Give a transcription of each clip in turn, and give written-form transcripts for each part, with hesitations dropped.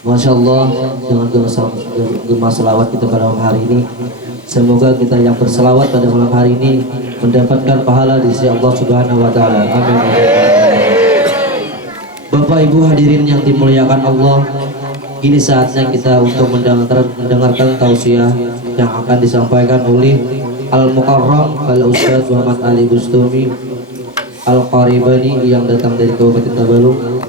Masya Allah, dengan gema selawat kita pada malam hari ini, semoga kita yang berselawat pada malam hari ini mendapatkan pahala di sisi Allah Subhanahu wa Ta'ala. Amin. Bapak Ibu hadirin yang dimuliakan Allah, ini saatnya kita untuk mendengarkan tausiah yang akan disampaikan oleh Al-Mukarram Al-Ustaz Muhammad Ali Bustami Al-Qaribani yang datang dari Kabupaten Tabalung.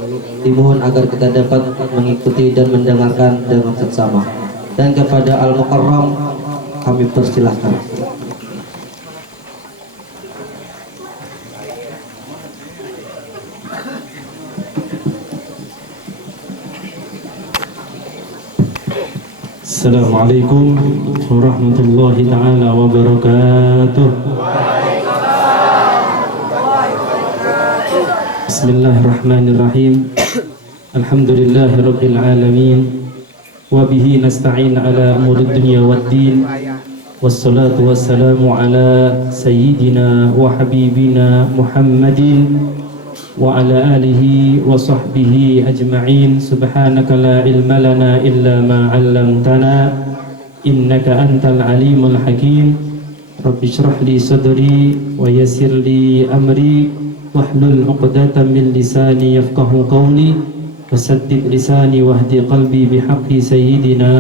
Dimohon agar kita dapat mengikuti dan mendengarkan dengan seksama. Dan kepada Al-Mukarram kami persilahkan. Assalamualaikum warahmatullahi ta'ala wabarakatuh. Bismillahirrahmanirrahim. Alhamdulillahi rabbil alamin. Wa bihi nasta'in ala umuri dunya waddin. Wassalatu wassalamu ala sayyidina wa habibina Muhammadin wa ala alihi wa sahbihi ajma'in. Subhanaka la ilma lana illa ma 'allamtana innaka antal alimul hakim. Rabbi shrah li sadri wa yassir li amri wahlul 'uqdatam min lisani yafqahu qawli wasaddid lisani wahdi qalbi bihaqqi sayyidina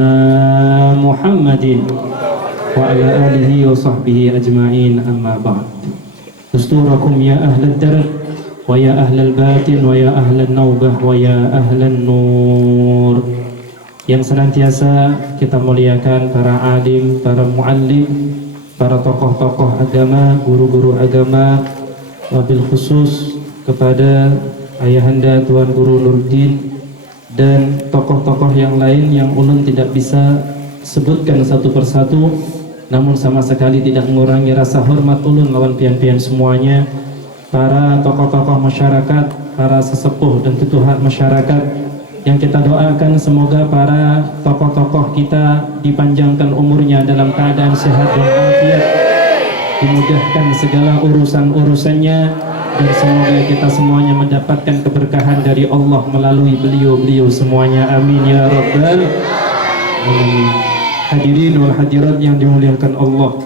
Muhammadin wa ala alihi wa sahbihi ajma'in. Amma ba'd. Usturakum ya ahlad dar wa ya ahlal batin wa ya ahlan naubah wa ya ahlan nur. Yang senantiasa kita muliakan para alim, para muallim, para tokoh-tokoh agama, guru-guru agama, wabil khusus kepada Ayahanda Tuan Guru Nurdin dan tokoh-tokoh yang lain yang ulun tidak bisa sebutkan satu persatu, namun sama sekali tidak mengurangi rasa hormat ulun lawan pian-pian semuanya. Para tokoh-tokoh masyarakat, para sesepuh dan tutuhan masyarakat yang kita doakan semoga para tokoh-tokoh kita dipanjangkan umurnya dalam keadaan sehat dan walafiat, dimudahkan segala urusan-urusannya, dan semoga kita semuanya mendapatkan keberkahan dari Allah melalui beliau-beliau semuanya. Amin ya rabbal alamin. Hadirin wal hadirat yang dimuliakan Allah,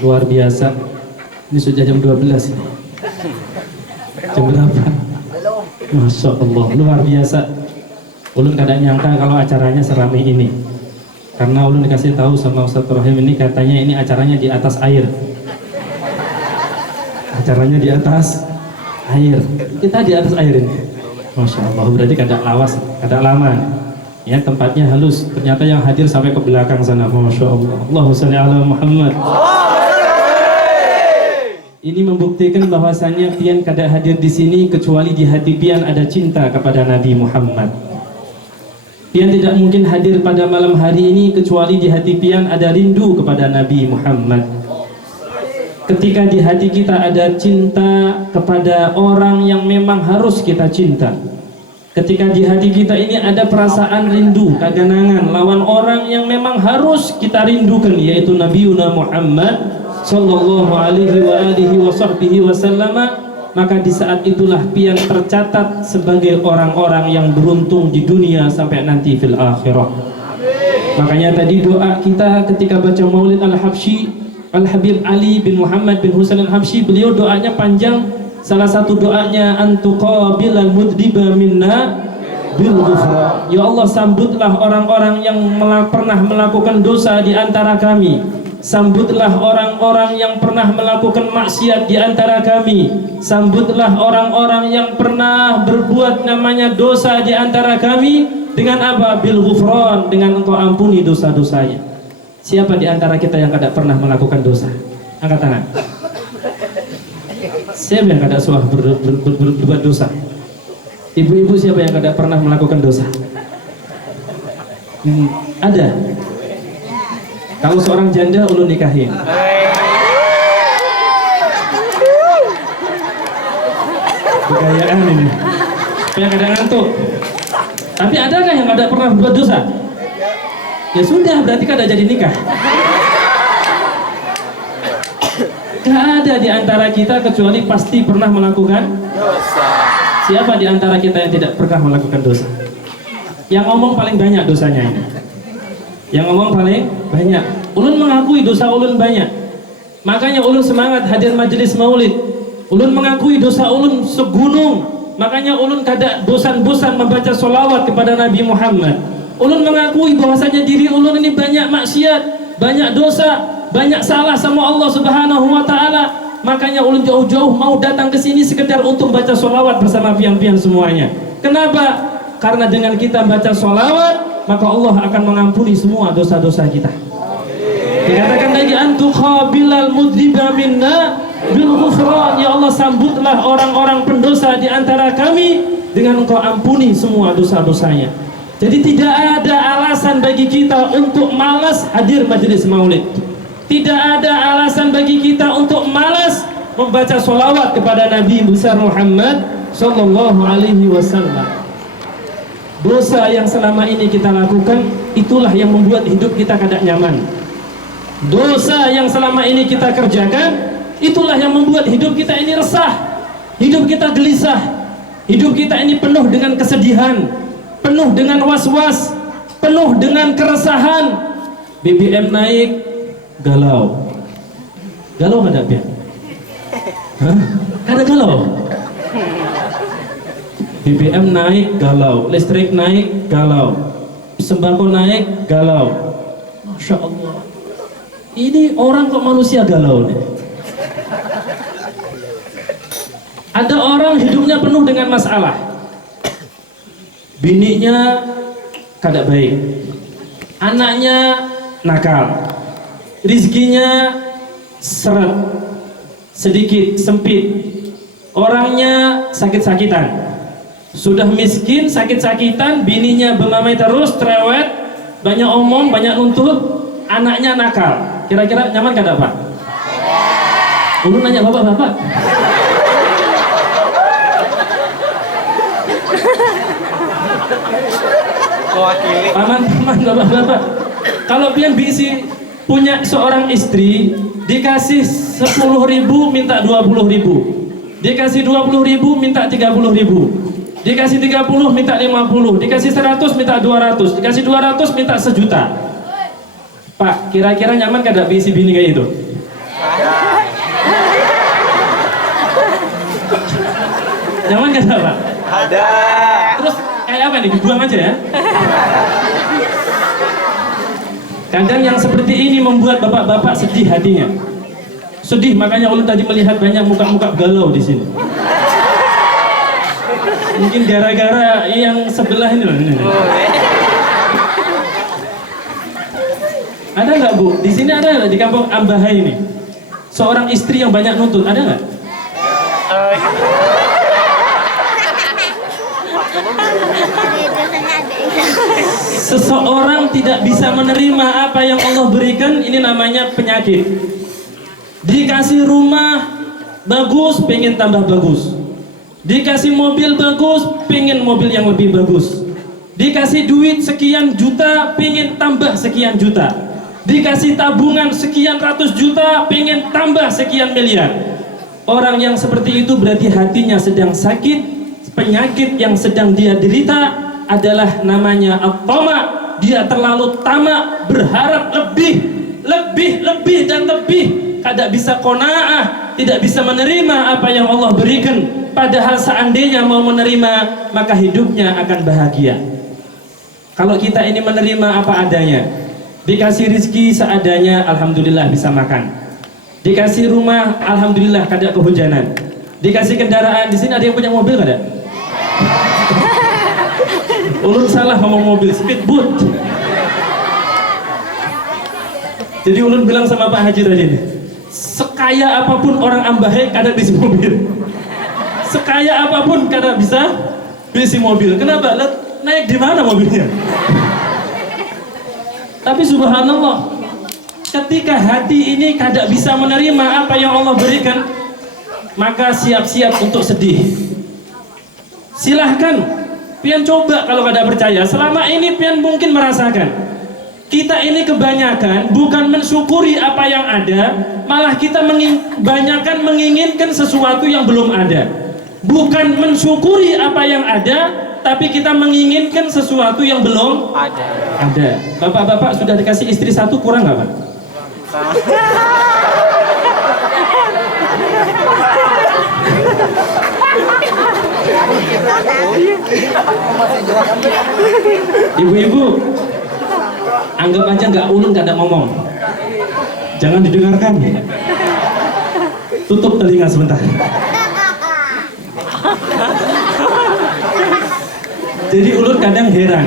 luar biasa. Ini sudah jam 12 ini. Jam berapa? Masya Allah, luar biasa. Ulun kadang nyangka kalau acaranya seramai ini, karena ulun dikasih tahu sama Ustaz Rahim ini, katanya ini acaranya di atas air. Acaranya di atas air. Kita di atas air ini. Masya Allah, berarti kadang lawas, kadang lama. Ya, tempatnya halus. Ternyata yang hadir sampai ke belakang sana. Masya Allah. Allahumma sholli ala Muhammad. Ini membuktikan bahwasannya pian kada hadir di sini kecuali di hati pian ada cinta kepada Nabi Muhammad. Pian tidak mungkin hadir pada malam hari ini kecuali di hati pian ada rindu kepada Nabi Muhammad. Ketika di hati kita ada cinta kepada orang yang memang harus kita cinta, ketika di hati kita ini ada perasaan rindu, kaganangan lawan orang yang memang harus kita rindukan, yaitu Nabiuna Muhammad sallallahu alaihi wa alihi wa sahbihi wasallama, maka di saat itulah pian tercatat sebagai orang-orang yang beruntung di dunia sampai nanti fil akhirah. Makanya tadi doa kita ketika baca Maulid Al-Habsyi, Al-Habib Ali bin Muhammad bin Husain Al-Habsyi, beliau doanya panjang. Salah satu doanya, antuqabilal mudriba minna bil ghufran. Ya Allah, sambutlah orang-orang yang pernah melakukan dosa di antara kami. Sambutlah orang-orang yang pernah melakukan maksiat di antara kami. Sambutlah orang-orang yang pernah berbuat namanya dosa di antara kami. Dengan apa? Bil ghufran, dengan engkau ampuni dosa-dosanya. Siapa di antara kita yang tidak pernah melakukan dosa? Angkat tangan. Siapa yang tidak suah berbuat dosa? Ibu-ibu siapa yang tidak pernah melakukan dosa? Ada. Kalau seorang janda ulun nikahin. Kegayaan ini. Yang kadang ngantuk. Tapi adakah yang tidak pernah berbuat dosa? Ya sudah, berarti kada jadi nikah. Gak ada di antara kita kecuali pasti pernah melakukan dosa. Siapa di antara kita yang tidak pernah melakukan dosa? Yang ngomong paling banyak dosanya ini. Yang ngomong paling banyak. Ulun mengakui dosa ulun banyak. Makanya ulun semangat hadir majelis maulid. Ulun mengakui dosa ulun segunung. Makanya ulun kada bosan-bosan membaca sholawat kepada Nabi Muhammad. Ulun mengakui bahwasanya diri ulun ini banyak maksiat, banyak dosa, banyak salah sama Allah Subhanahu wa taala. Makanya ulun jauh-jauh mau datang ke sini sekedar untuk baca sholawat bersama pian-pian semuanya. Kenapa? Karena dengan kita baca sholawat, maka Allah akan mengampuni semua dosa-dosa kita. Dikatakan lagi antuqabilal mudriba minna bil ghufran, ya Allah sambutlah orang-orang pendosa di antara kami dengan Engkau ampuni semua dosa-dosanya. Jadi tidak ada alasan bagi kita untuk malas hadir majelis maulid. Tidak ada alasan bagi kita untuk malas membaca sholawat kepada Nabi besar Muhammad Sallallahu Alaihi Wasallam. Dosa yang selama ini kita lakukan, itulah yang membuat hidup kita kada nyaman. Dosa yang selama ini kita kerjakan, itulah yang membuat hidup kita ini resah, hidup kita gelisah, hidup kita ini penuh dengan kesedihan, penuh dengan was-was, penuh dengan keresahan. BBM naik, galau. Galau kada Pian? Hah? Kada galau? BBM naik, galau. Listrik naik, galau. Sembako naik, galau. Masya Allah. Ini orang kok manusia galau nih. Ada orang hidupnya penuh dengan masalah. Bininya kada baik, anaknya nakal, rizkinya seret, sedikit, sempit, orangnya sakit-sakitan, sudah miskin, sakit-sakitan, bininya bernamai terus, cerewet, banyak omong, banyak nuntut, anaknya nakal. Kira-kira nyaman kada Pak? Ulun nanya bapak-bapak. Paman-paman, bapak-bapak, kalau pian bisi punya seorang istri, dikasih 10.000 minta 20.000, dikasih 20.000 minta 30.000, dikasih 30 minta 50, dikasih 100 minta 200, dikasih 200 minta 1 juta. Pak, kira-kira nyaman kada bisi bini kayak itu? Nyaman kada Pak? Ada. Terus kayak apa nih, dibuang aja ya? Kadang yang seperti ini membuat bapak-bapak sedih hatinya. Sedih, makanya ulun tadi melihat banyak muka-muka galau di sini. Mungkin gara-gara yang sebelah ini loh. Ini. Ada nggak Bu? Di sini ada nggak di kampung Ambahai ini? Seorang istri yang banyak nuntut, ada nggak? Seseorang tidak bisa menerima apa yang Allah berikan, ini namanya penyakit. Dikasih rumah bagus, pengen tambah bagus. Dikasih mobil bagus, pengen mobil yang lebih bagus. Dikasih duit sekian juta, pengen tambah sekian juta. Dikasih tabungan sekian ratus juta, pengen tambah sekian miliar. Orang yang seperti itu berarti hatinya sedang sakit. Penyakit yang sedang dia derita adalah namanya at-tama. Dia terlalu tamak, berharap lebih dan lebih. Kada bisa qanaah, tidak bisa menerima apa yang Allah berikan. Padahal seandainya mau menerima, maka hidupnya akan bahagia. Kalau kita ini menerima apa adanya, dikasih rizki seadanya, alhamdulillah bisa makan. Dikasih rumah, alhamdulillah kada kehujanan. Dikasih kendaraan, di sini ada yang punya mobil kada? Ulun salah ngomong mobil, speedboat. Jadi ulun bilang sama Pak Haji tadi nih, sekaya apapun orang Ambahai kada bisi mobil. Sekaya apapun kada bisa bisi mobil. Kenapa? Naik di mana mobilnya? Tapi subhanallah, ketika hati ini kada bisa menerima apa yang Allah berikan, maka siap-siap untuk sedih. Silahkan pian coba kalau kada percaya. Selama ini pian mungkin merasakan kita ini kebanyakan bukan mensyukuri apa yang ada, malah kita kebanyakan menginginkan sesuatu yang belum ada. Bukan mensyukuri apa yang ada, tapi kita menginginkan sesuatu yang belum ada. Bapak-bapak sudah dikasih istri satu, kurang nggak Pak? Ibu-ibu, anggap aja nggak ulun nggak ada ngomong. Jangan didengarkan. Tutup telinga sebentar. Jadi ulun kadang heran.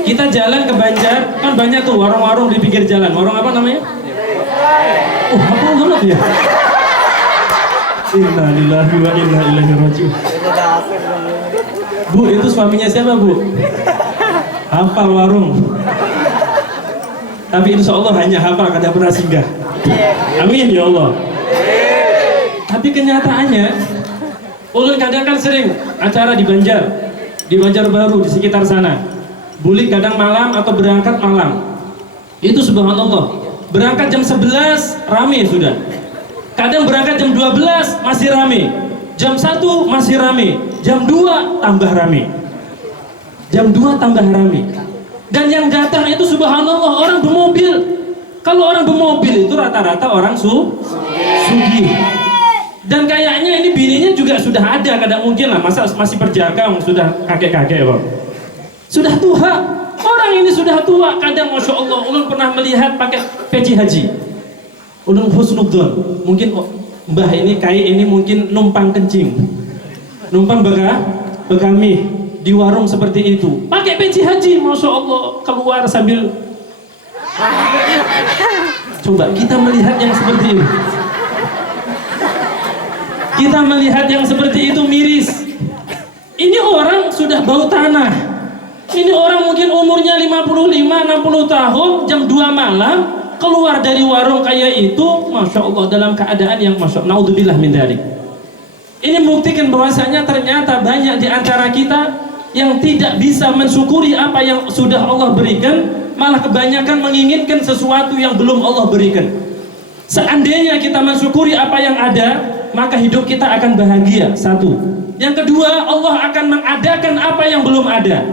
Kita jalan ke Banjar, kan banyak tuh warung-warung di pinggir jalan. Warung apa namanya? Oh, apa banget ya? Inna lillahi wa inna ilaihi raji'un. Bu, itu suaminya siapa Bu? Hafal warung. Tapi insya Allah hanya hafal, kada pernah singgah. Amin ya Allah. Tapi kenyataannya, ulun kadang kan sering acara di Banjarbaru, di sekitar sana. Bulik kadang malam atau berangkat malam. Itu subhanallah. Berangkat jam 11 rame sudah. Kadang berangkat jam 12 masih rame. Jam 1 masih rame. Jam 2 tambah rame. Jam 2 tambah rame. Dan yang datang itu subhanallah orang bermobil. Kalau orang bermobil itu rata-rata orang sugih. Dan kayaknya ini bininya juga sudah ada, kadang mungkin lah, masa masih perjaka, sudah kakek-kakek Pak. Sudah tua. Orang ini sudah tua, kadang Masya Allah, ulun pernah melihat pakai peci haji. Ulun husnudzon, mungkin mbah ini, kai ini mungkin numpang kencing. Numpang begami di warung seperti itu. Pakai peci haji, Masya Allah, keluar sambil. Coba kita melihat yang seperti ini. Kita melihat yang seperti itu miris. Ini orang sudah bau tanah. Ini orang mungkin umurnya 55-60 tahun, jam 2 malam keluar dari warung kayak itu, Masya Allah, dalam keadaan yang Masya Allah, naudzubillah min dzalik. Ini membuktikan bahwasanya ternyata banyak di antara kita yang tidak bisa mensyukuri apa yang sudah Allah berikan, malah kebanyakan menginginkan sesuatu yang belum Allah berikan. Seandainya kita mensyukuri apa yang ada, maka hidup kita akan bahagia. Satu. Yang kedua, Allah akan mengadakan apa yang belum ada.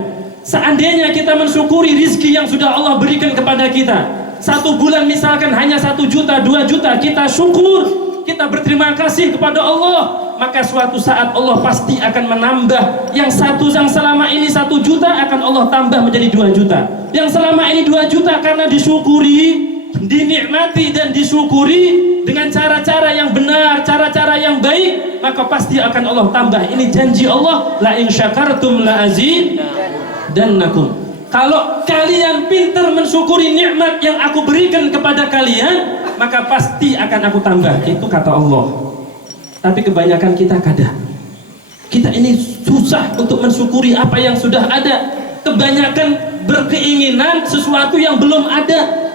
Seandainya kita mensyukuri rizki yang sudah Allah berikan kepada kita, 1 bulan misalkan hanya 1 juta, 2 juta, kita syukur, kita berterima kasih kepada Allah, maka suatu saat Allah pasti akan menambah. Yang selama ini 1 juta akan Allah tambah menjadi 2 juta. Yang selama ini 2 juta karena disyukuri, dinikmati dan disyukuri dengan cara-cara yang benar, cara-cara yang baik, maka pasti akan Allah tambah. Ini janji Allah, la in syakartum la azidannakum. Kalau kalian pintar mensyukuri nikmat yang aku berikan kepada kalian, maka pasti akan aku tambah. Itu kata Allah. Tapi kebanyakan kita kadang, kita ini susah untuk mensyukuri apa yang sudah ada. Kebanyakan berkeinginan sesuatu yang belum ada.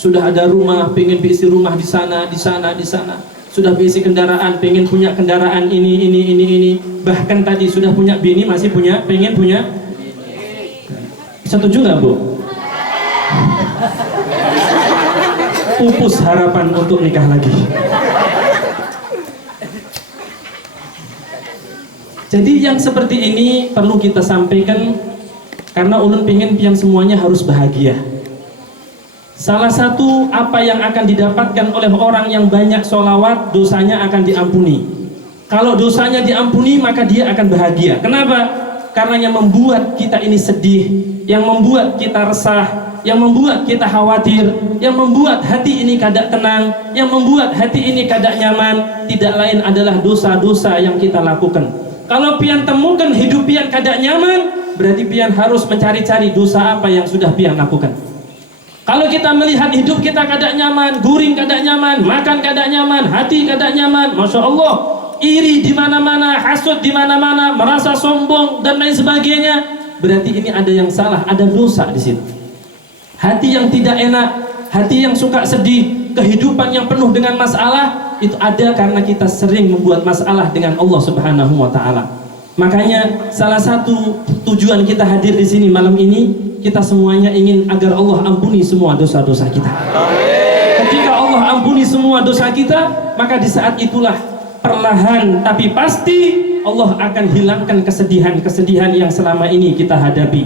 Sudah ada rumah, pengen isi rumah di sana, di sana, di sana. Sudah isi kendaraan, pengen punya kendaraan ini. Bahkan tadi sudah punya bini, masih punya, pengen punya. Setuju nggak Bu? Pupus harapan untuk nikah lagi. Jadi yang seperti ini perlu kita sampaikan, karena ulun pengen yang semuanya harus bahagia. Salah satu apa yang akan didapatkan oleh orang yang banyak sholawat, dosanya akan diampuni. Kalau dosanya diampuni, maka dia akan bahagia. Kenapa? Karena yang membuat kita ini sedih, yang membuat kita resah, yang membuat kita khawatir, yang membuat hati ini kada tenang, yang membuat hati ini kada nyaman, tidak lain adalah dosa-dosa yang kita lakukan. Kalau pian temukan hidup pian kada nyaman, berarti pian harus mencari-cari dosa apa yang sudah pian lakukan. Kalau kita melihat hidup kita kada nyaman, guring kada nyaman, makan kada nyaman, hati kada nyaman, Masya Allah, iri di mana-mana, hasud di mana-mana, merasa sombong dan lain sebagainya, berarti ini ada yang salah, ada dosa di situ. Hati yang tidak enak, hati yang suka sedih, kehidupan yang penuh dengan masalah, itu ada karena kita sering membuat masalah dengan Allah Subhanahu wa Ta'ala. Makanya salah satu tujuan kita hadir di sini malam ini, kita semuanya ingin agar Allah ampuni semua dosa-dosa kita. Ketika Allah ampuni semua dosa kita, maka di saat itulah perlahan tapi pasti Allah akan hilangkan kesedihan-kesedihan yang selama ini kita hadapi.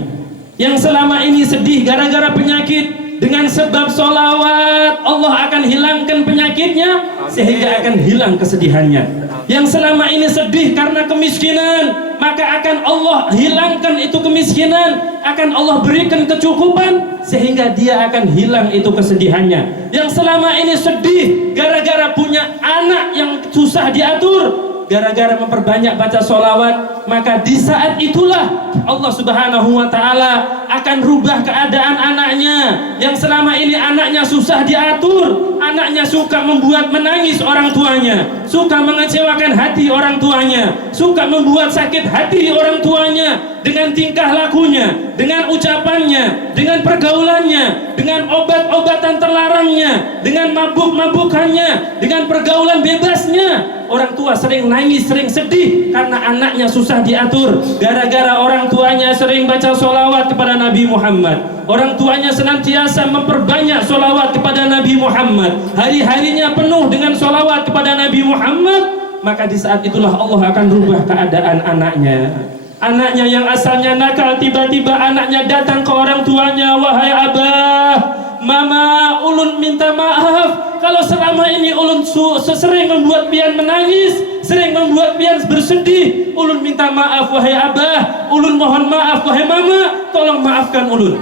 Yang selama ini sedih gara-gara penyakit, dengan sebab sholawat Allah akan hilangkan penyakitnya sehingga akan hilang kesedihannya. Yang selama ini sedih karena kemiskinan, maka akan Allah hilangkan itu kemiskinan, akan Allah berikan kecukupan sehingga dia akan hilang itu kesedihannya. Yang selama ini sedih gara-gara punya anak yang susah diatur, gara-gara memperbanyak baca sholawat, maka di saat itulah Allah Subhanahu wa ta'ala akan rubah keadaan anaknya. Yang selama ini anaknya susah diatur, anaknya suka membuat menangis orang tuanya, suka mengecewakan hati orang tuanya, suka membuat sakit hati orang tuanya dengan tingkah lakunya, dengan ucapannya, dengan pergaulannya, dengan obat-obatan terlarangnya, dengan mabuk-mabukannya, dengan pergaulan bebasnya. Orang tua sering nangis, sering sedih karena anaknya susah diatur. Gara-gara orang tuanya sering baca sholawat kepada Nabi Muhammad, orang tuanya senantiasa memperbanyak sholawat kepada Nabi Muhammad, hari-harinya penuh dengan sholawat kepada Nabi Muhammad, maka di saat itulah Allah akan rubah keadaan anaknya. Anaknya yang asalnya nakal, tiba-tiba anaknya datang ke orang tuanya, wahai abah, mama, ulun minta maaf kalau selama ini ulun sering membuat pian menangis, sering membuat pian bersedih. Ulun minta maaf wahai abah, ulun mohon maaf wahai mama, tolong maafkan ulun.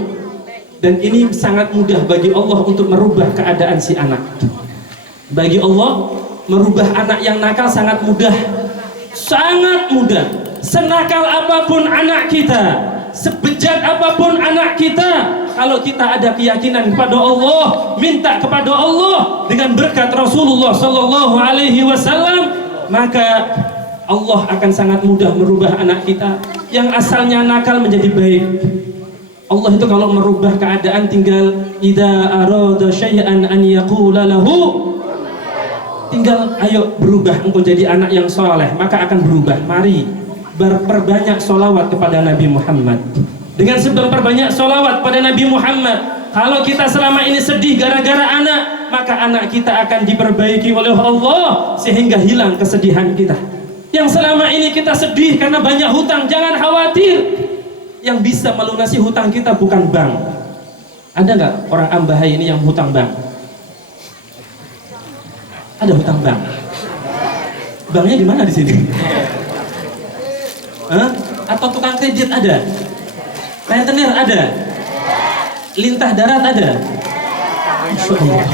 Dan ini sangat mudah bagi Allah untuk merubah keadaan si anak. Bagi Allah merubah anak yang nakal sangat mudah, sangat mudah. Senakal apapun anak kita, sebejat apapun anak kita, kalau kita ada keyakinan kepada Allah, minta kepada Allah dengan berkat Rasulullah Sallallahu Alaihi Wasallam, maka Allah akan sangat mudah merubah anak kita yang asalnya nakal menjadi baik. Allah itu kalau merubah keadaan tinggal idza arada syai'an an yaqula lahu, tinggal ayo berubah engkau jadi anak yang soleh, maka akan berubah. Mari berperbanyak sholawat kepada Nabi Muhammad. Dengan sebab perbanyak sholawat pada Nabi Muhammad, kalau kita selama ini sedih gara-gara anak, maka anak kita akan diperbaiki oleh Allah sehingga hilang kesedihan kita. Yang selama ini kita sedih karena banyak hutang, jangan khawatir. Yang bisa melunasi hutang kita bukan bank. Ada nggak orang Ambahai ini yang hutang bank? Ada hutang bank? Banknya di mana di sini? Atau tukang kredit ada? Rentenir ada? Lintah darat ada? Masya Allah.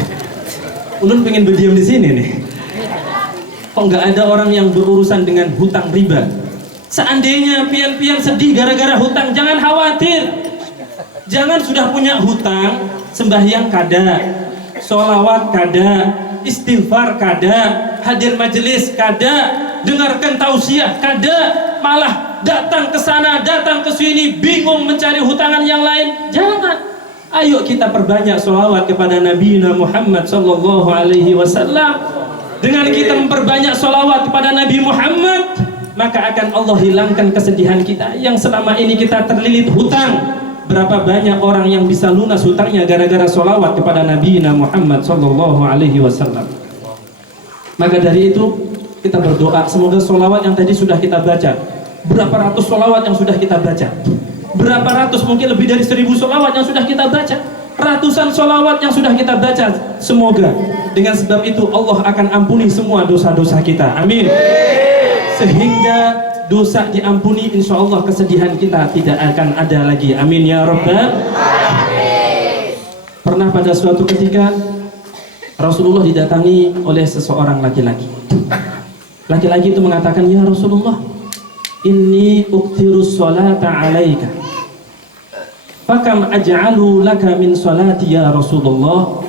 Ulun pengen berdiam di sini nih. Kok nggak ada orang yang berurusan dengan hutang riba? Seandainya pian-pian sedih gara-gara hutang, jangan khawatir. Jangan sudah punya hutang, sembahyang kada, sholawat kada, istighfar kada, hadir majelis kada, dengarkan tausiah kada, malah datang ke sana, datang ke sini, bingung mencari hutangan yang lain. Jangan. Ayo kita perbanyak sholawat kepada Nabi Muhammad Sallallahu Alaihi Wasallam. Dengan kita memperbanyak sholawat kepada Nabi Muhammad, maka akan Allah hilangkan kesedihan kita. Yang selama ini kita terlilit hutang, berapa banyak orang yang bisa lunas hutangnya gara-gara sholawat kepada Nabi Muhammad Sallallahu Alaihi Wasallam. Maka dari itu kita berdoa semoga sholawat yang tadi sudah kita baca, berapa ratus sholawat yang sudah kita baca, berapa ratus, mungkin lebih dari 1000 sholawat yang sudah kita baca, ratusan sholawat yang sudah kita baca, semoga dengan sebab itu Allah akan ampuni semua dosa-dosa kita, amin. Sehingga dosa diampuni, insya Allah kesedihan kita tidak akan ada lagi, amin ya rabbal alamin. Pernah pada suatu ketika Rasulullah didatangi oleh seseorang laki-laki. Laki-laki itu mengatakan, ya Rasulullah, inni uktirus sholata alaika, fakam aj'alu laka min sholati ya Rasulullah.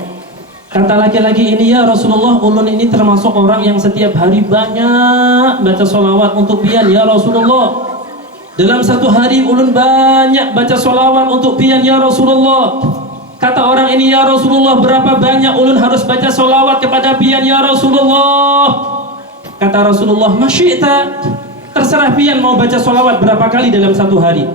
Kata laki-laki ini, ya Rasulullah, ulun ini termasuk orang yang setiap hari banyak baca sholawat untuk pian ya Rasulullah. Dalam satu hari ulun banyak baca sholawat untuk pian ya Rasulullah. Kata orang ini, ya Rasulullah, berapa banyak ulun harus baca sholawat kepada pian ya Rasulullah. Kata Rasulullah, masyi'ta, terserah pian mau baca sholawat berapa kali dalam satu hari.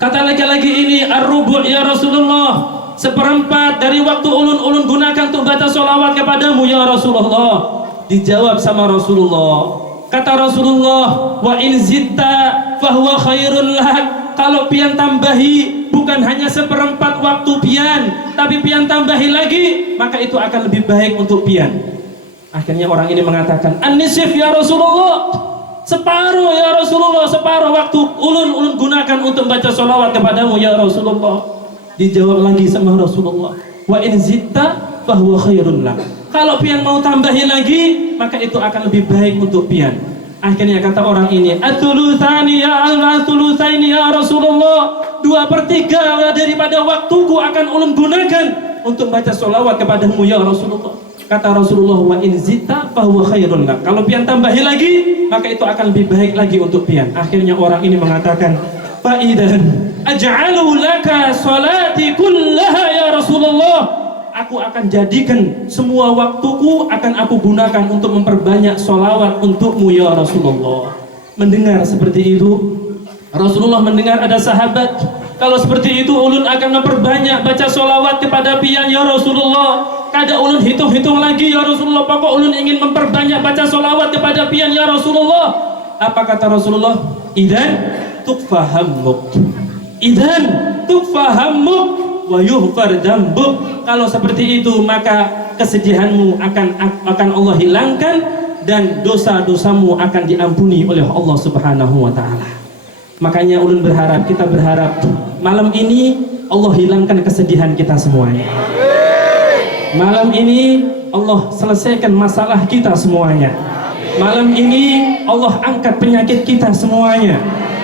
Kata laki-laki ini, ar-rubu' ya Rasulullah, seperempat dari waktu ulun gunakan untuk baca sholawat kepadamu ya Rasulullah. Dijawab sama Rasulullah. Kata Rasulullah, wa in zitta fahuwa khairun lak. Kalau pian tambahi bukan hanya seperempat waktu pian, tapi pian tambahi lagi, maka itu akan lebih baik untuk pian. Akhirnya orang ini mengatakan, an-nisf ya Rasulullah, separuh ya Rasulullah, separuh waktu ulun gunakan untuk baca sholawat kepadamu ya Rasulullah. Dijawab lagi sama Rasulullah, wa in zitta fahuwa khairun lak. Kalau pian mau tambahi lagi, maka itu akan lebih baik untuk pian. Akhirnya kata orang ini, at-thulutsani ya Rasulullah, 2/3 daripada waktuku akan ulun gunakan untuk baca sholawat kepadamu ya Rasulullah. Kata Rasulullah, wa in zita fahuwa khairun lak. Kalau pian tambahi lagi, maka itu akan lebih baik lagi untuk pian. Akhirnya orang ini mengatakan, fa idzan aj'alu laka sholati kullaha ya Rasulullah. Aku akan jadikan semua waktuku akan aku gunakan untuk memperbanyak sholawat untukmu ya Rasulullah. Mendengar seperti itu, Rasulullah mendengar ada sahabat, kalau seperti itu ulun akan memperbanyak baca sholawat kepada pian ya Rasulullah. Kada ulun hitung-hitung lagi ya Rasulullah, pokok ulun ingin memperbanyak baca sholawat kepada pian ya Rasulullah. Apa kata Rasulullah? Idzan tukfahammuk, idzan tukfahammuk wa yughfar dzambuk. Kalau seperti itu maka kesedihanmu akan Allah hilangkan dan dosa-dosamu akan diampuni oleh Allah Subhanahu wa taala. Makanya ulun berharap, kita berharap malam ini Allah hilangkan kesedihan kita semuanya. Malam ini Allah selesaikan masalah kita semuanya. Malam ini Allah angkat penyakit kita semuanya.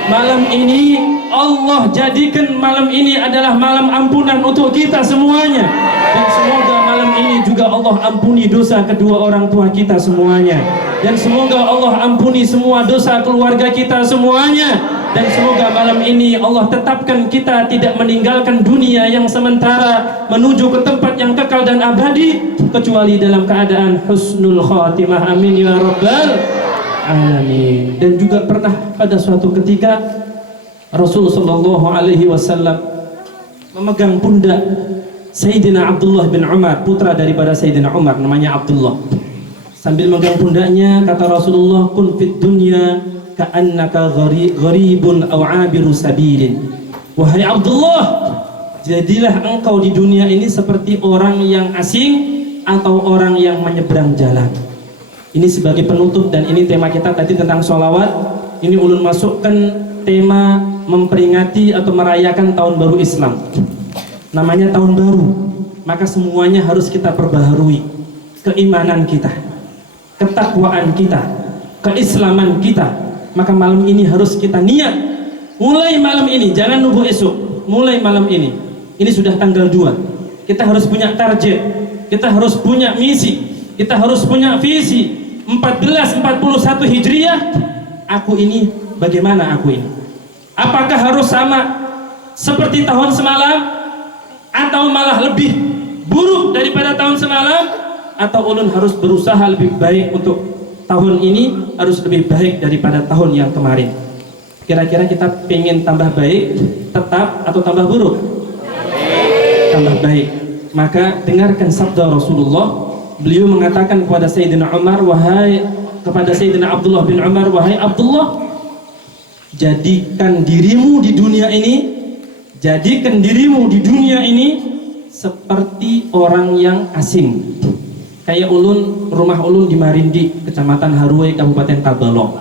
Malam ini Allah jadikan malam ini adalah malam ampunan untuk kita semuanya. Dan semoga malam ini juga Allah ampuni dosa kedua orang tua kita semuanya. Dan semoga Allah ampuni semua dosa keluarga kita semuanya. Dan semoga malam ini Allah tetapkan kita tidak meninggalkan dunia yang sementara menuju ke tempat yang kekal dan abadi, kecuali dalam keadaan husnul khatimah. Amin ya rabbal alamin. Dan juga pernah pada suatu ketika Rasulullah Shallallahu Alaihi Wasallam memegang pundak Sayyidina Abdullah bin Umar, putra daripada Sayyidina Umar, namanya Abdullah. Sambil memegang pundaknya, kata Rasulullah, kun fid dunya ka'annaka gharibun aw 'abiru sabilin. Wahai Abdullah, jadilah engkau di dunia ini seperti orang yang asing atau orang yang menyeberang jalan. Ini sebagai penutup, dan ini tema kita tadi tentang sholawat. Ini ulun masukkan tema memperingati atau merayakan tahun baru Islam. Namanya tahun baru, maka semuanya harus kita perbaharui. Keimanan kita, ketakwaan kita, keislaman kita. Maka malam ini harus kita niat. Mulai malam ini, jangan nunggu esok. Mulai malam ini. Ini sudah tanggal 2. Kita harus punya target. Kita harus punya misi. Kita harus punya visi. 1441 Hijriah. Aku ini, bagaimana aku ini? Apakah harus sama seperti tahun semalam, atau malah lebih buruk daripada tahun semalam, atau ulun harus berusaha lebih baik untuk tahun ini, harus lebih baik daripada tahun yang kemarin? Kira-kira kita pengen tambah baik, tetap, atau tambah buruk? Tambah baik. Maka dengarkan sabda Rasulullah. Beliau mengatakan kepada Sayyidina Umar, kepada Sayyidina Abdullah bin Umar, wahai Abdullah, jadikan dirimu di dunia ini seperti orang yang asing. Kayak ulun, rumah ulun di Marindi, Kecamatan Haruai, Kabupaten Tabalong,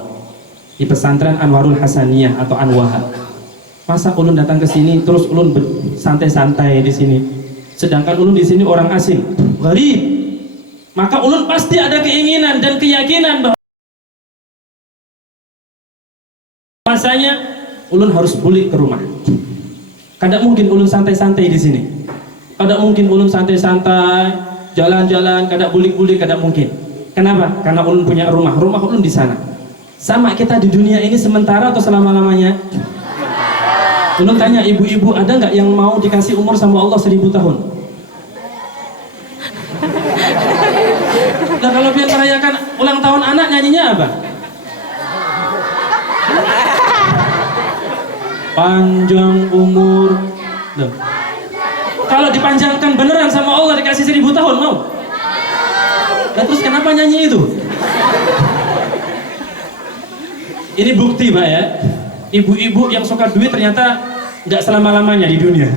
di pesantren Anwarul Hasaniyah atau Anwaha. Masa ulun datang ke sini terus ulun santai-santai di sini, sedangkan ulun di sini orang asing, gharib. Maka ulun pasti ada keinginan dan keyakinan bahwa masanya ulun harus balik ke rumah. Kada mungkin ulun santai-santai di sini. Kada mungkin ulun santai-santai, jalan-jalan, kada bulik-bulik, kada mungkin. Kenapa? Karena ulun punya rumah ulun di sana. Sama kita di dunia ini sementara atau selama-lamanya? Ulun tanya ibu-ibu, ada nggak yang mau dikasih umur sama Allah 1000 tahun? Nah, kalau biar merayakan ulang tahun anak, nyanyinya apa? Panjang umur. Loh. Kalau dipanjangkan beneran sama Allah dikasih 1000 tahun, mau? Nah, terus kenapa nyanyi itu? Ini bukti Pak ya, ibu-ibu yang suka duit ternyata nggak selama-lamanya di dunia.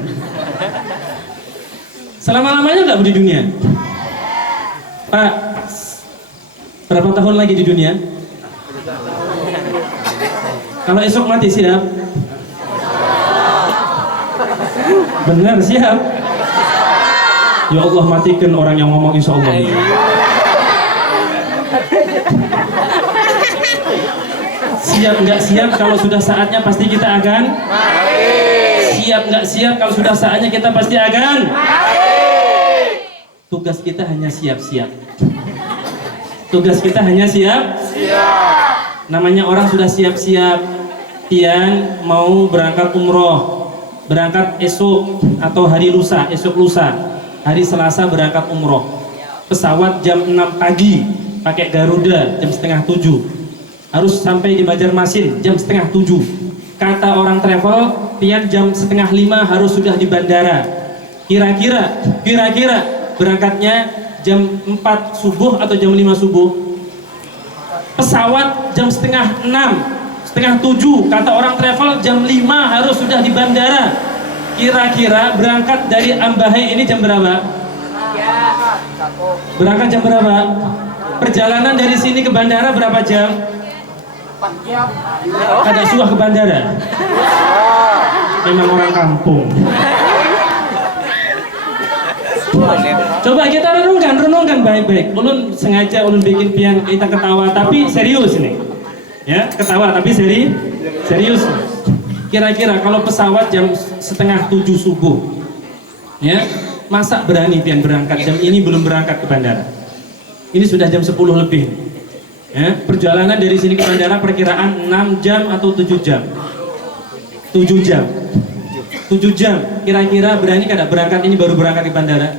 Selama-lamanya nggak di dunia. Pak, berapa tahun lagi di dunia? Kalau esok mati siap? Benar siap? Ya Allah, matikan orang yang ngomong insya Allah. Siap nggak siap kalau sudah saatnya pasti kita akan siap nggak siap kalau sudah saatnya kita pasti akan tugas kita hanya siap-siap. Tugas kita hanya siap-siap. Namanya orang sudah siap-siap. Pian mau berangkat umroh, berangkat esok atau hari lusa, esok lusa, hari Selasa berangkat umroh. Pesawat jam 6 pagi pakai Garuda jam setengah 7. Harus sampai di Banjarmasin jam setengah 7. Kata orang travel, pian jam setengah 5 harus sudah di bandara. Kira-kira berangkatnya jam 4 subuh atau jam 5 subuh. Pesawat jam setengah 6, setengah 7. Kata orang travel jam 5 harus sudah di bandara. Kira-kira berangkat dari Ambahe ini jam berapa? Berangkat jam berapa? Perjalanan dari sini ke bandara berapa jam? Kada suah ke bandara. Memang orang kampung. Coba kita renungkan baik-baik. Ulun sengaja ulun bikin pian kita ketawa tapi serius ini. Ya, ketawa tapi serius. Kira-kira kalau pesawat jam setengah 7 subuh, ya, masa berani pian berangkat jam ini belum berangkat ke bandara? Ini sudah jam 10 lebih. Ya, perjalanan dari sini ke bandara perkiraan 6 jam atau 7 jam. 7 jam. Kira-kira berani kada berangkat ini baru berangkat ke bandara?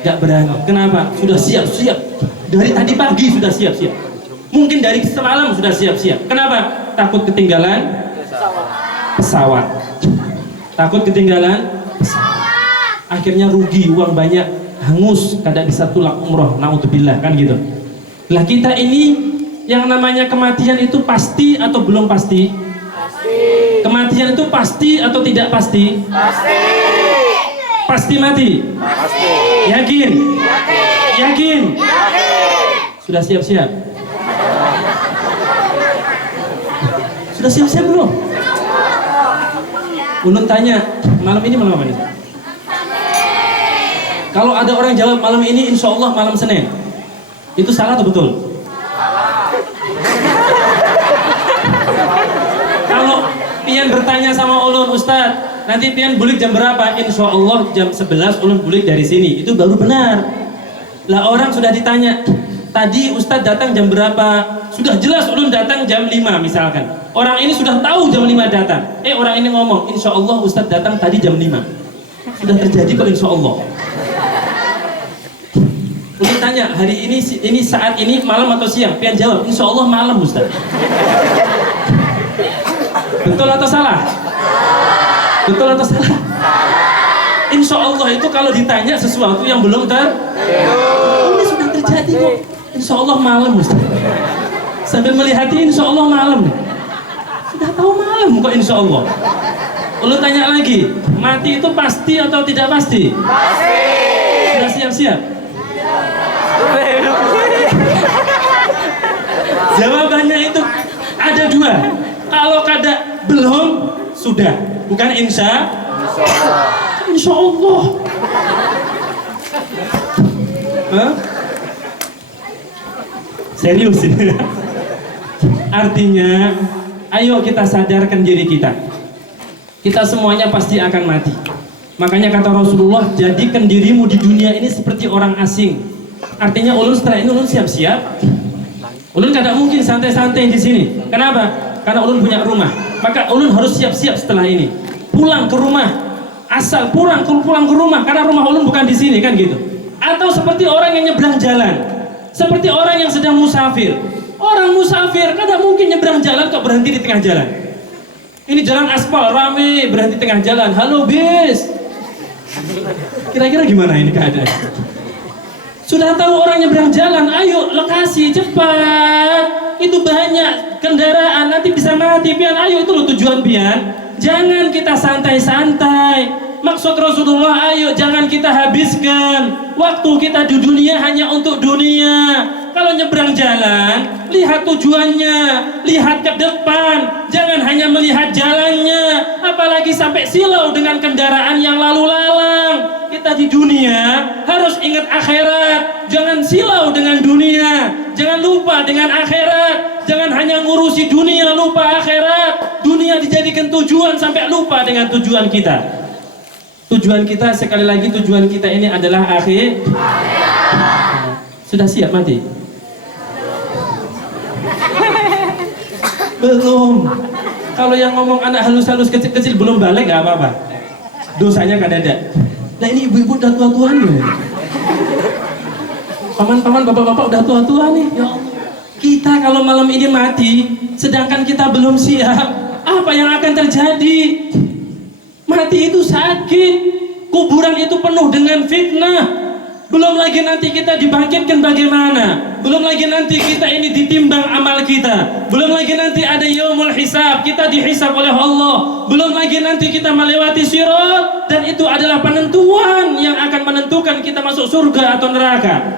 Gak berani. Kenapa? Sudah siap-siap. Dari tadi pagi sudah siap-siap. Mungkin dari semalam sudah siap-siap. Kenapa? Takut ketinggalan pesawat. Takut ketinggalan pesawat. Akhirnya rugi, uang banyak, hangus, kada bisa tulak umroh. Naudzubillah, kan gitu. Lah kita ini yang namanya kematian itu pasti atau belum pasti? Pasti. Kematian itu pasti atau tidak pasti? Pasti. Pasti mati? Pasti. Yakin? Yakin? Sudah siap-siap? Sudah siap-siap belum? Ulun tanya, malam ini malam apa nih? Kalau ada orang jawab malam ini insya Allah malam Senin, itu salah atau betul? Kalau pian bertanya sama ulun, Ustadz, nanti pian bulik jam berapa? Insya Allah jam 11 ulun bulik dari sini, itu baru benar. Lah orang sudah ditanya, tadi Ustadz datang jam berapa? Sudah jelas ulun datang jam 5 misalkan. Orang ini sudah tahu jam 5 datang. Orang ini ngomong, insya Allah Ustadz datang tadi jam 5. Sudah terjadi kok insya Allah. Ulun tanya, hari ini saat ini malam atau siang? Pian jawab, insya Allah malam Ustaz. Betul atau salah? Betul atau salah? Insya Allah itu kalau ditanya sesuatu yang belum ini sudah terjadi kok. Insya Allah malam Ustaz. Sambil melihati insya Allah malam. Sudah tahu malam kok insya Allah. Ulun tanya lagi, mati itu pasti atau tidak pasti? Pasti. Sudah siap-siap? Jawabannya itu ada dua. Kalau kada belum, sudah. Bukan insya Allah. Hah? Serius ini. Artinya, ayo kita sadarkan diri kita. Kita semuanya pasti akan mati. Makanya kata Rasulullah, jadikan dirimu di dunia ini seperti orang asing. Artinya ulun setelah ini ulun siap-siap. Ulun kada mungkin santai-santai di sini. Kenapa? Karena ulun punya rumah. Maka ulun harus siap-siap setelah ini. Pulang ke rumah. Asal pulang ke rumah karena rumah ulun bukan di sini kan gitu. Atau seperti orang yang nyebrang jalan. Seperti orang yang sedang musafir. Orang musafir kada mungkin nyebrang jalan kok berhenti di tengah jalan. Ini jalan aspal rame berhenti tengah jalan. Halo bis. Kira-kira gimana ini keadaan? Sudah tahu orang nyebrang jalan, ayo lokasi cepat. Itu banyak kendaraan, nanti bisa mati pian. Ayo itu loh tujuan pian. Jangan kita santai-santai. Maksud Rasulullah, ayo jangan kita habiskan waktu kita di dunia hanya untuk dunia. Kalau nyebrang jalan, lihat tujuannya, lihat ke depan. Jangan hanya melihat jalannya, apalagi sampai silau dengan kendaraan yang lalu lalang. Kita di dunia harus ingat akhirat. Jangan silau dengan dunia, jangan lupa dengan akhirat. Jangan hanya ngurusi dunia, lupa akhirat. Dunia dijadikan tujuan sampai lupa dengan tujuan kita. Tujuan kita, sekali lagi, tujuan kita ini adalah akhir. Sudah siap mati? Belum. Kalau yang ngomong anak halus-halus kecil-kecil belum balik nggak apa-apa. Dosanya kan ada. Nah ini ibu-ibu udah tua-tua nih. Paman-paman, bapak-bapak udah tua-tua nih. Ya Allah. Kita kalau malam ini mati, sedangkan kita belum siap, apa yang akan terjadi? Mati itu sakit, kuburan itu penuh dengan fitnah. Belum lagi nanti kita dibangkitkan bagaimana? Belum lagi nanti kita ini ditimbang amal kita. Belum lagi nanti ada yaumul hisab, kita dihisab oleh Allah. Belum lagi nanti kita melewati sirat, dan itu adalah penentuan yang akan menentukan kita masuk surga atau neraka.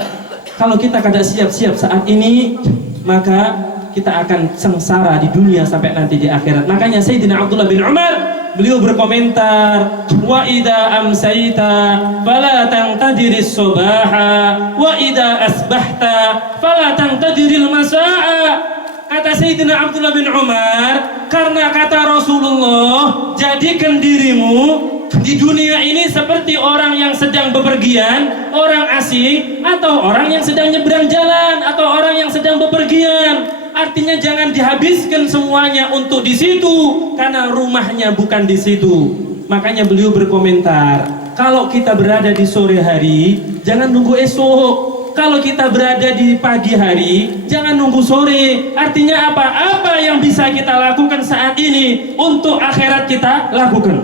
Kalau kita kada siap-siap saat ini, maka kita akan sengsara di dunia sampai nanti di akhirat. Makanya Sayyidina Abdullah bin Umar, beliau berkomentar, wa idza amsayta fala tangtadiris subaha wa idza asbahta fala tangtadiril masaa. Kata Sayyidina Abdullah bin Umar, karena kata Rasulullah, jadikan dirimu di dunia ini seperti orang yang sedang bepergian, orang asing, atau orang yang sedang nyebrang jalan, atau orang yang sedang bepergian. Artinya jangan dihabiskan semuanya untuk di situ, karena rumahnya bukan di situ. Makanya beliau berkomentar, kalau kita berada di sore hari, jangan nunggu esok. Kalau kita berada di pagi hari, jangan nunggu sore. Artinya apa? Apa yang bisa kita lakukan saat ini untuk akhirat kita lakukan.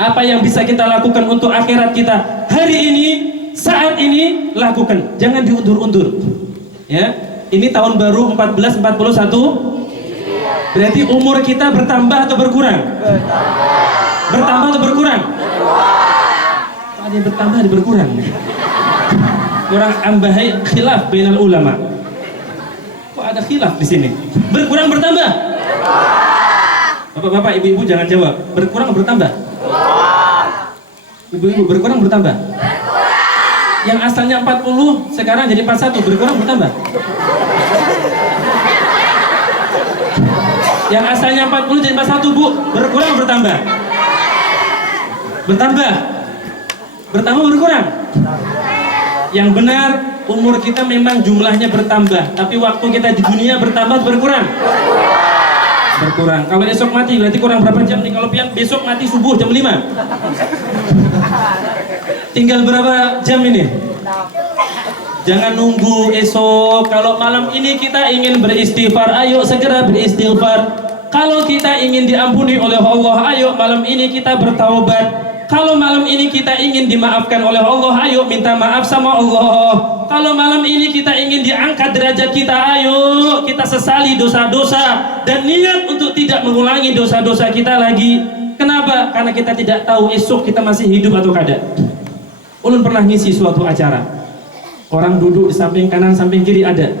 Apa yang bisa kita lakukan untuk akhirat kita hari ini, saat ini, lakukan. Jangan diundur-undur. Ya. Ini tahun baru 1441. Berarti umur kita bertambah atau berkurang? Bertambah atau berkurang? Ada yang bertambah, ada yang berkurang. Kurang ambahai khilaf bainal ulama. Kok ada khilaf di sini? Berkurang bertambah? Bapak-bapak, ibu-ibu jangan jawab. Berkurang bertambah? Ibu-ibu berkurang bertambah? Yang asalnya 40 sekarang jadi 41, berkurang bertambah? Yang asalnya 40 jadi 41, Bu, berkurang bertambah? Bertambah? Bertambah berkurang? Yang benar, umur kita memang jumlahnya bertambah, tapi waktu kita di dunia bertambah berkurang? Berkurang. Kalau esok mati berarti kurang berapa jam nih? Kalau pian besok mati subuh jam 5. Tinggal berapa jam ini? Jangan nunggu esok. Kalau malam ini kita ingin beristighfar, ayo segera beristighfar. Kalau kita ingin diampuni oleh Allah, ayo malam ini kita bertaubat. Kalau malam ini kita ingin dimaafkan oleh Allah, ayo minta maaf sama Allah. Kalau malam ini kita ingin diangkat derajat kita, ayo kita sesali dosa-dosa dan niat untuk tidak mengulangi dosa-dosa kita lagi. Kenapa? Karena kita tidak tahu esok kita masih hidup atau kada. Ulun pernah ngisi suatu acara. Orang duduk di samping kanan, samping kiri ada.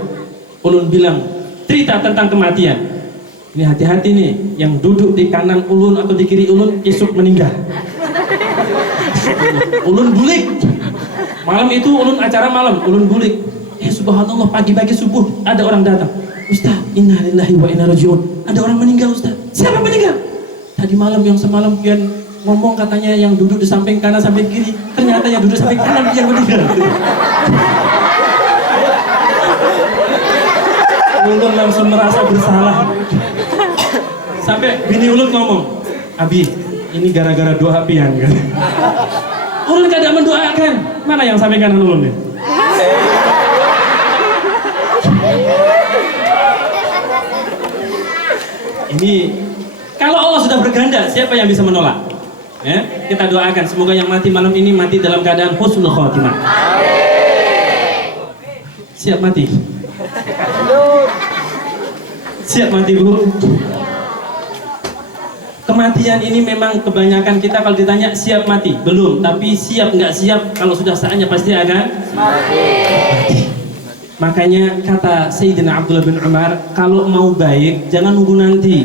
Ulun bilang, cerita tentang kematian. Ini hati-hati nih, yang duduk di kanan ulun atau di kiri ulun esok meninggal. Ulun bulik. Malam itu ulun acara malam, ulun bulik. Subhanallah, pagi-pagi subuh ada orang datang. Ustaz, innalillahi wa inna rajiun. Ada orang meninggal, Ustaz. Siapa meninggal? Tadi malam yang semalam pian ngomong katanya yang duduk di samping kanan samping kiri. Ternyata yang duduk samping kanan yang meninggal. Ulun langsung merasa bersalah. Sampai bini ulun ngomong, Abi, ini gara-gara doa pian kan. Ulun kada mendoakan. Mana yang samping kanan ulun nih? Ini kalau Allah sudah berkehendak, siapa yang bisa menolak? Ya, kita doakan semoga yang mati malam ini mati dalam keadaan husnul khotimah. Siap mati? Siap mati, Bu? Kematian ini memang kebanyakan kita kalau ditanya siap mati, belum. Tapi siap nggak siap, kalau sudah saatnya pasti akan mati. Makanya kata Sayyidina Abdullah bin Umar, kalau mau baik jangan nunggu nanti.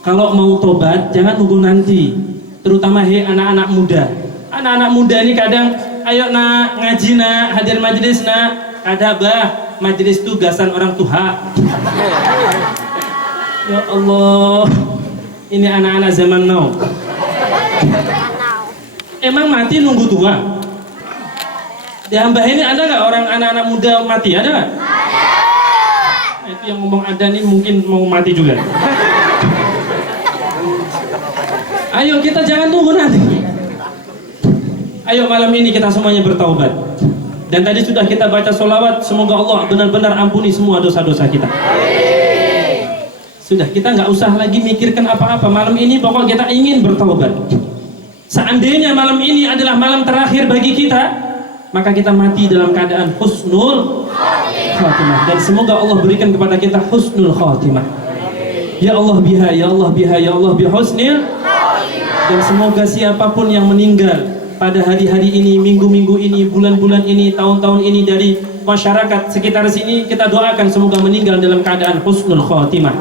Kalau mau tobat jangan nunggu nanti. Terutama anak-anak muda. Anak-anak muda ini kadang, ayo nak ngaji nak, hadir majelis nak. Ada bah, majelis tugasan orang tua. Ya Allah, ini anak-anak zaman now. Emang mati nunggu tua? Di Hambah ini ada nggak orang anak-anak muda mati? Ada nggak? Ada. Nah, itu yang ngomong ada nih mungkin mau mati juga. Ayo kita jangan tunggu nanti. Ayo malam ini kita semuanya bertaubat. Dan tadi sudah kita baca sholawat, semoga Allah benar-benar ampuni semua dosa-dosa kita. Sudah, kita nggak usah lagi mikirkan apa-apa. Malam ini pokok kita ingin bertaubat. Seandainya malam ini adalah malam terakhir bagi kita, maka kita mati dalam keadaan husnul khatimah. Dan semoga Allah berikan kepada kita husnul khatimah. Ya Allah biha, ya Allah biha, ya Allah bihusnil khatimah. Dan semoga siapapun yang meninggal pada hari-hari ini, minggu-minggu ini, bulan-bulan ini, tahun-tahun ini dari masyarakat sekitar sini, kita doakan semoga meninggal dalam keadaan husnul khatimah.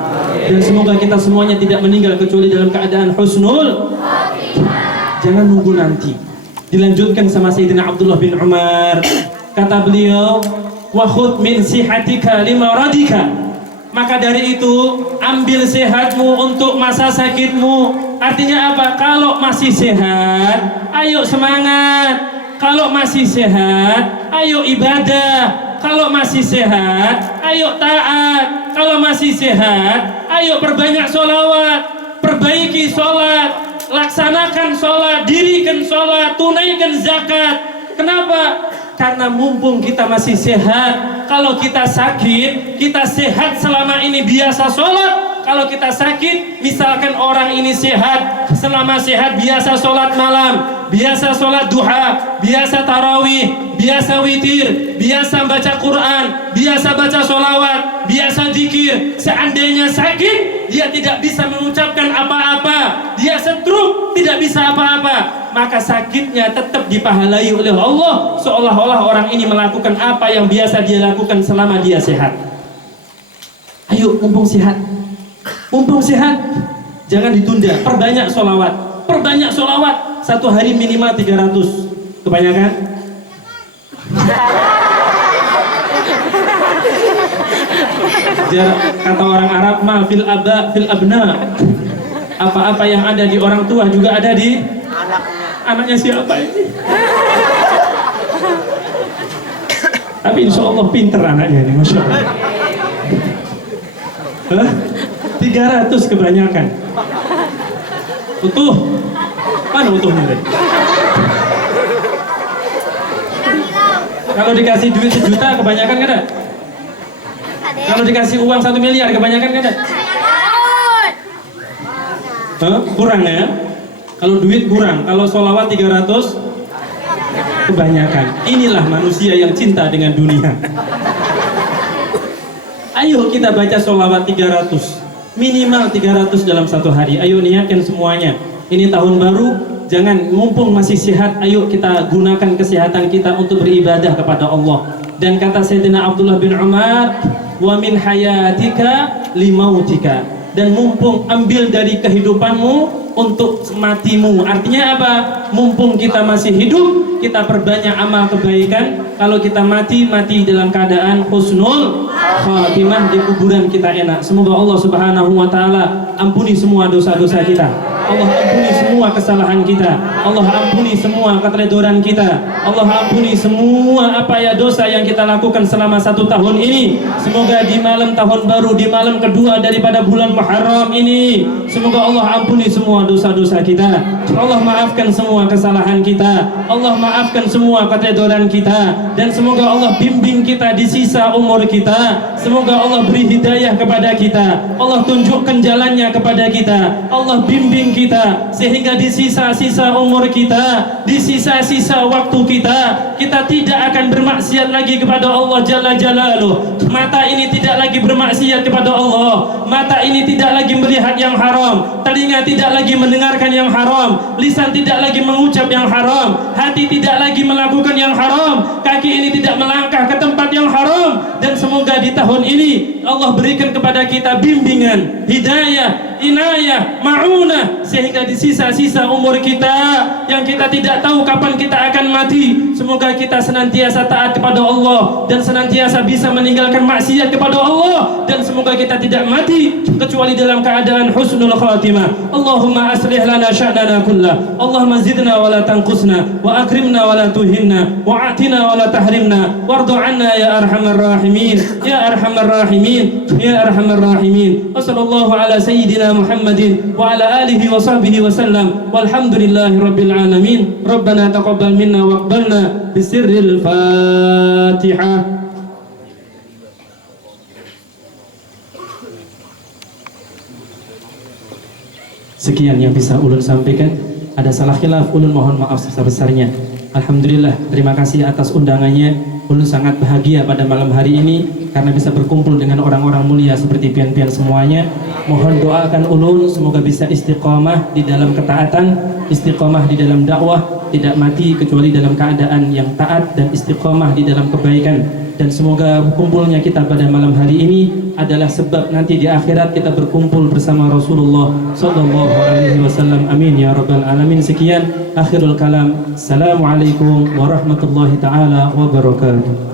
Dan semoga kita semuanya tidak meninggal kecuali dalam keadaan husnul khatimah. Jangan nunggu nanti. Dilanjutkan sama Sayyidina Abdullah bin Umar, kata beliau, wa khudh min sihatika lima radika. Maka dari itu ambil sehatmu untuk masa sakitmu. Artinya apa? Kalau masih sehat, ayo semangat. Kalau masih sehat, ayo ibadah. Kalau masih sehat, ayo taat. Kalau masih sehat, ayo perbanyak sholawat. Perbaiki sholat, laksanakan sholat, dirikan sholat, tunaikan zakat. Kenapa? Karena mumpung kita masih sehat. Kalau kita sakit, kita sehat selama ini biasa sholat. Kalau kita sakit, misalkan orang ini sehat, selama sehat biasa sholat malam, biasa sholat duha, biasa tarawih, biasa witir, biasa baca Quran, biasa baca sholawat, biasa zikir. Seandainya sakit, dia tidak bisa mengucapkan apa-apa, dia stroke, tidak bisa apa-apa, maka sakitnya tetap dipahalai oleh Allah, seolah-olah orang ini melakukan apa yang biasa dia lakukan selama dia sehat. Ayo, mumpung sehat. Mumpung sehat, jangan ditunda. Perbanyak sholawat. Perbanyak sholawat. Satu hari minimal 300. Kebanyakan? Kata orang Arab, ma fil aba fil abna. Apa-apa yang ada di orang tua juga ada di anaknya siapa ini? Tapi insya Allah pinter anaknya ini, masya Allah. 300 kebanyakan. Utuh. Mana utuhnya deh? Kalau dikasih duit 1 juta kebanyakan kan ada? Kalau dikasih uang 1 miliar kebanyakan kan ada? Kurang ya? Kalau duit kurang, kalau sholawat 300 kebanyakan. Inilah manusia yang cinta dengan dunia. Ayo kita baca sholawat 300. Minimal 300 dalam satu hari. Ayo niatkan semuanya. Ini tahun baru, jangan mumpung masih sehat, ayo kita gunakan kesehatan kita untuk beribadah kepada Allah. Dan kata Sayyidina Abdullah bin Umar, wa min hayatika limautika. Dan mumpung ambil dari kehidupanmu untuk matimu. Artinya apa? Mumpung kita masih hidup, kita perbanyak amal kebaikan. Kalau kita mati dalam keadaan husnul khatimah, di kuburan kita enak. Semoga Allah Subhanahu wa taala ampuni semua dosa-dosa kita. Allah ampuni semua kesalahan kita. Allah ampuni semua keteledoran kita. Allah ampuni semua apa ya dosa yang kita lakukan selama 1 tahun ini. Semoga di malam tahun baru, di malam kedua daripada bulan Muharram ini, semoga Allah ampuni semua dosa-dosa kita. Allah maafkan semua kesalahan kita. Allah maafkan semua keteledoran kita. Dan semoga Allah bimbing kita di sisa umur kita. Semoga Allah beri hidayah kepada kita. Allah tunjukkan jalannya kepada kita. Allah bimbing kita, sehingga di sisa-sisa umur kita, di sisa-sisa waktu kita tidak akan bermaksiat lagi kepada Allah Jalla Jalaluh. Mata ini tidak lagi bermaksiat kepada Allah, mata ini tidak lagi melihat yang haram, telinga tidak lagi mendengarkan yang haram, lisan tidak lagi mengucap yang haram, hati tidak lagi melakukan yang haram, kaki ini tidak melangkah ke tempat yang haram. Dan semoga di tahun ini Allah berikan kepada kita bimbingan, hidayah, inayah, ma'unah, sehingga di sisa-sisa umur kita yang kita tidak tahu kapan kita akan mati, semoga kita senantiasa taat kepada Allah dan senantiasa bisa meninggalkan maksiat kepada Allah, dan semoga kita tidak mati kecuali dalam keadaan husnul khatimah. Allahumma aslih lana sya'nana kullah, Allahumma zidna wa la tanqusna, wa akrimna wa la tuhinna, wa atina wa la tahrimna, wardu anna ya arhamar rahimin, ya arhamar rahimin, ya arhamar rahimin. Wa sallallahu ala sayyidina Muhammadin wa ala alihi wa sahbihi wa sallam, walhamdulillahi rabbil alamin. Rabbana taqabbal minna wa aqbalna bisirril Fatihah. Sekian yang bisa ulun sampaikan. Ada salah khilaf, ulun mohon maaf sebesar-besarnya. Alhamdulillah, terima kasih atas undangannya. Ulun sangat bahagia pada malam hari ini karena bisa berkumpul dengan orang-orang mulia seperti pian-pian semuanya. Mohon doakan ulun semoga bisa istiqomah di dalam ketaatan, istiqomah di dalam dakwah, tidak mati kecuali dalam keadaan yang taat dan istiqomah di dalam kebaikan. Dan semoga kumpulnya kita pada malam hari ini adalah sebab nanti di akhirat kita berkumpul bersama Rasulullah sallallahu alaihi wasallam. Amin ya rabbal alamin. Sekian akhirul kalam. Assalamualaikum warahmatullahi taala wabarakatuh.